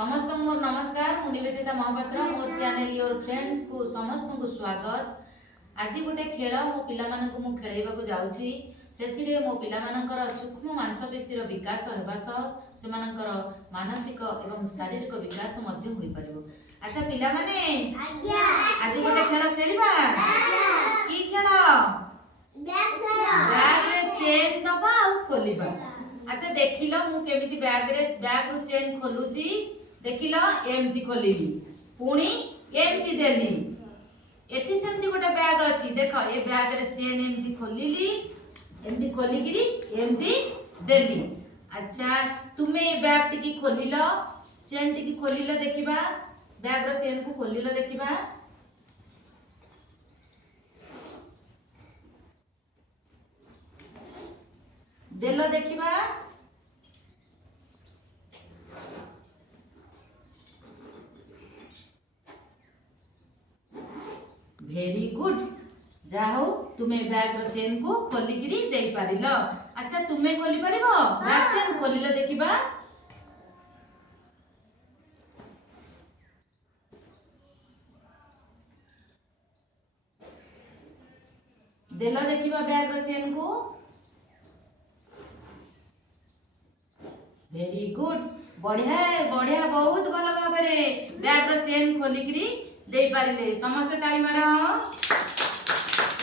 समस्त मोर नमस्कार मु निवेदिता महापात्र मोर चैनल योर फ्रेंड्स को समस्त को स्वागत। आज गोटे खेल मो पिला मानकु मु खेलैबा को जाउची सेथिरे मो पिला मानकर सूक्ष्म मांसपेशीर विकास हेबा सह सेमानकर मानसिक एवं शारीरिक विकास मध्ये होई परिबो। अच्छा पिला माने आज्ञा आज गोटे खेल खेलिबा आज्ञा की खेल बैग रे चेन दबा आ खोलिबा। अच्छा देखिलो मु केमिति बैग रु चेन खोलुची देखिलो एमती खोलिली पुणी एमती देली एठी सेमती गोटे बैग अछि देख ए बैग रे चेन एमती खोलिली एमती खोलिगिरी एमती देली। अच्छा तुमे ए बैग टिकी खोलिलो चेन टिकी खोलिलो देखिबा बैग रो चेन को खोलिलो देखिबा देलो देखिबा वेरी गुड जाहो तुम्हें बैग रो चेन को खोलिगिरी देई पारिलो। अच्छा तुम्हें खोली परिबो बैग चेन खोलिलो देखिबा देलो देखिबा बैग रो चेन को वेरी गुड बढ़िया बढ़िया बहुत भल भाव बैग रो चेन खोलिगिरी दे पारिले समस्त ताली मारो।